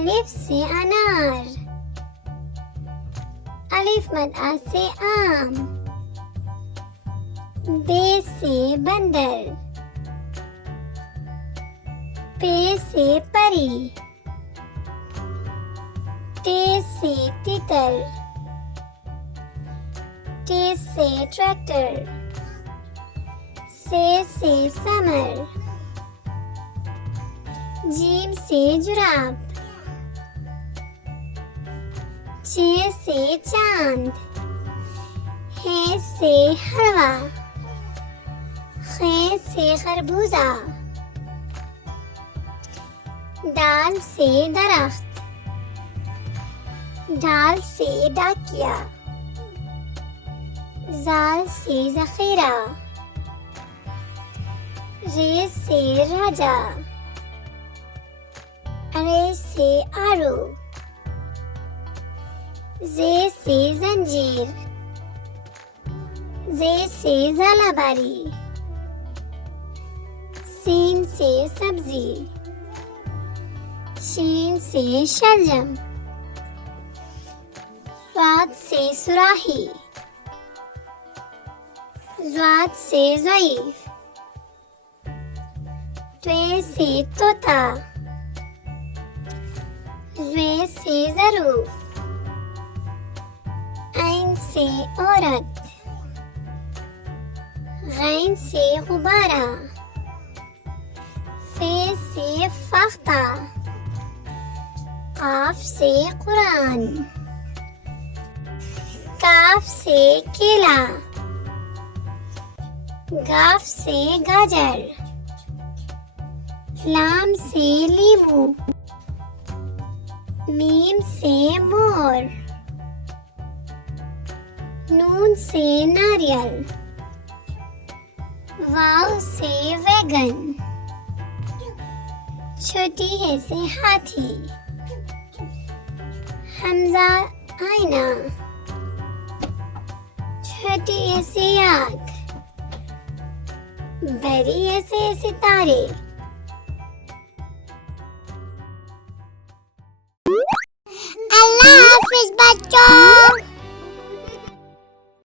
अलिफ से अनार, अलिफ मद आ से आम, बे से बंदर, पे से परी, टे से तितर, टे से ट्रैक्टर, से समर, जीम से जुराब, चे से चांद, हे से हलवा, खे से खरबूजा, दाल से दरख्त, डाल से डाकिया, जाल से जखीरा, रे से राजा, अरे से आरू, जे से जंजीर, जे से ज़ालाबारी, सीन से सब्जी, शीन से शलजम, स्वाद से सुराही, ज़्वाद से ज़ईफ, त्वे से तोता, ज़्वे से ज़रूफ, ऐन से औरत, गैन से गुब्बारा, फे से फख्ता, काफ से कुरान, काफ से केला, गाफ से गाजर, लाम से लीमू, मीम से मोर, नून से नारियल, वाव से वैगन, छोटी है से हाथी, हमजा आईना, छोटी है से आग, बड़ी है से सितारे। अल्लाह हाफिज बच्चों।